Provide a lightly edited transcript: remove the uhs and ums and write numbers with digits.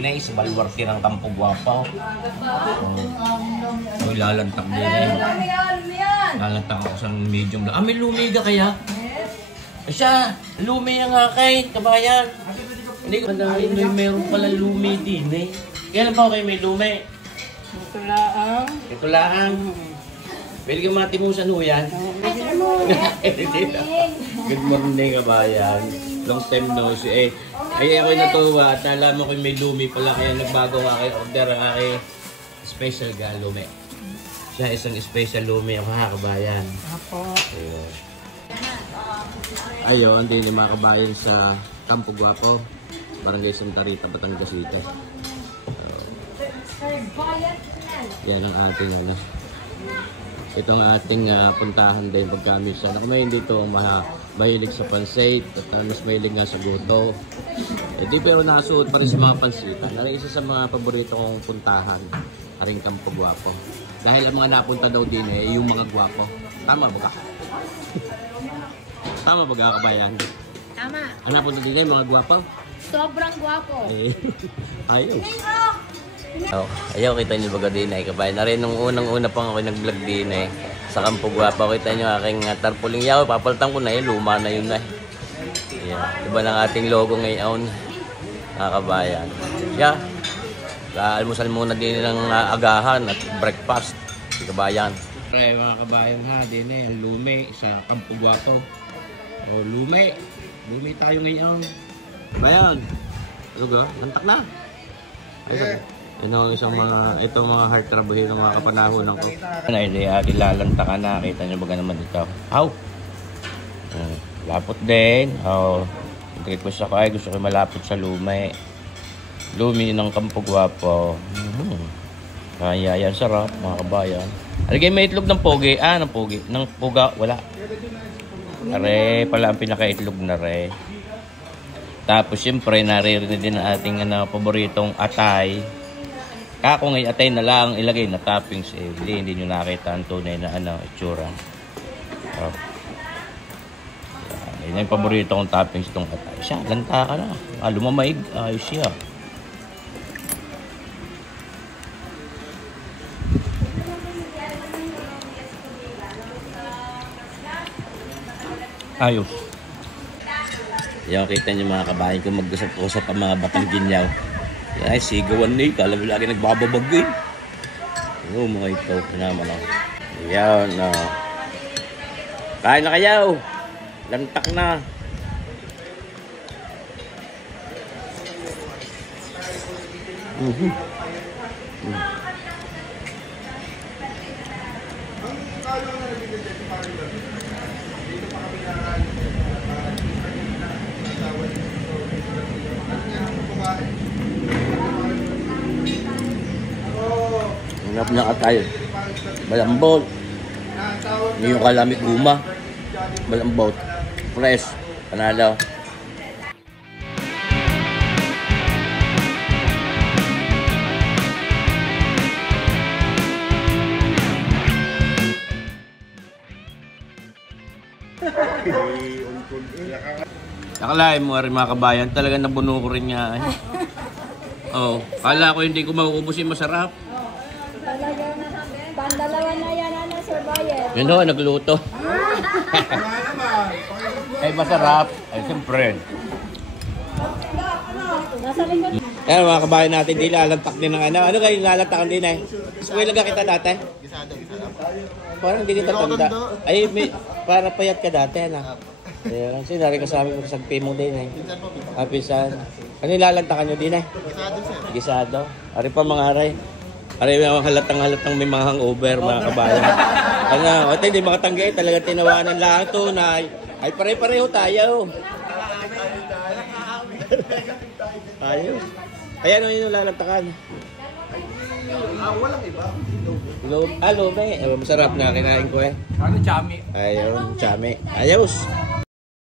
din eh. Sa balwarte ng Campo Guapo. May lalantak din eh. Lalantak ako sa medium. Ah, may lumiga kaya? Siya, lumi nga kay kabayan. Hindi ko meron pala lumi din eh. Kailan ba kayo may lumi? Ito lang. Ito lang. Pwede ka matimusan ho yan. Good morning kabayan. Long time no see. Ay ako'y natuwa at nalaman ko may lumi pala kaya nagbago ang aking order ang aking special lumi. Siya isang special lumi ang mga kabayan. Apo. Ayun, hindi na mga kabayan sa Campo Guapo, Barangay Santa Rita, Batangas City. Yan ang ating ano. Itong ating puntahan din pagkamisa. Ako may dito mahilig sa pansit at mas mahilig nga sa goto. Di pero nasuot pa rin sa mga pansitan. Ano isa sa mga paborito kong puntahan, aring Campo Guapo. Dahil ang mga napunta daw din eh, yung mga guwapo. Tama ba ka? Tama ba ka kabayan? Tama. Ang napunta din eh, mga guwapo? Sobrang guwapo. Ayos. Ayaw kita niyo baga din ay kabayan. Na rin nung unang-una pang ako nag-vlog din eh. Sa Campo Guapo, kita niyo aking tarpaulin yaw. Papalitan ko na eh, luma na yun na eh. Yeah. Diba ng ating logo ngayon, mga kabayan. Yeah. Almusal muna din ng agahan at breakfast, kabayan. Okay, mga kabayan ha, din eh, lumi sa Campo Guapo. O lumi tayo ngayon. Bayan, ano ga? Lantak na. Ano isang mga, itong mga heart trabahin ng mga kapanahonan ko. Ilalantakan na, kita nyo baga naman dito. Aw! Lapot din. Request ako ay gusto ko malapot sa lumi. Lumi ng Campo Guapo. Kaya yan, sarap mga kabayan. Alagay may itlog ng pogi. Ng pogi. Ng puga, wala. Are, pala ang pinaka-itlog na re. Tapos siyempre, naririnig din ang ating paboritong atay. Kako ngay atay na lang ilagay na toppings. Hindi nyo nakita ang tunay na itsura. Yan yung paborito kong toppings itong atay. Siya, lanta ka na. Lumamaig. Ayos siya. Ayos. Yan, kita nyo mga kabayan kung mag-usap-usap ang mga batang ginyaw. Yan, sigawan na ito. Alam mo lagi nagbababag eh. Oo, mga ito. Pinaman ako. Yan, kain na kayo. Lantak na. Hanap niya ka tayo. Malambot. Hindi yung kalamit guma. Malambot. Fresh. Panalo. Nakalain mo rin mga kabayan, talaga nabuno ko rin nga eh. Oh, kala ko hindi ko mauubos yung masarap. Talagang pandalawa na yan, Sir Bayan. Yun ho, nagluto. Ay masarap. Ay siyempre. Nasa likod. Yan mga kabayan natin, di lalantak din ng ano. Ano kayo lalantakan din eh? Eskwela ka kita dati? Parang hindi kita tanda. Ay, para payat ka dati, ano? Ayan, sinari ka sa amin kung sagpi mo din eh. Pinsan. Ano lalantakan nyo din eh? Gisado. Ari pa mga aray. Ari mga halatang may mga hangover mga kabayan. Ano, ito hindi makatanggi. Talagang tinawanan lang ito na ay pare-pareho tayo. Tayo. Ayan ano yung lalantakan. Walang iba. Lobe. Masarap na kinain ko eh. Ano, chami? Ayun, chami. Ayos.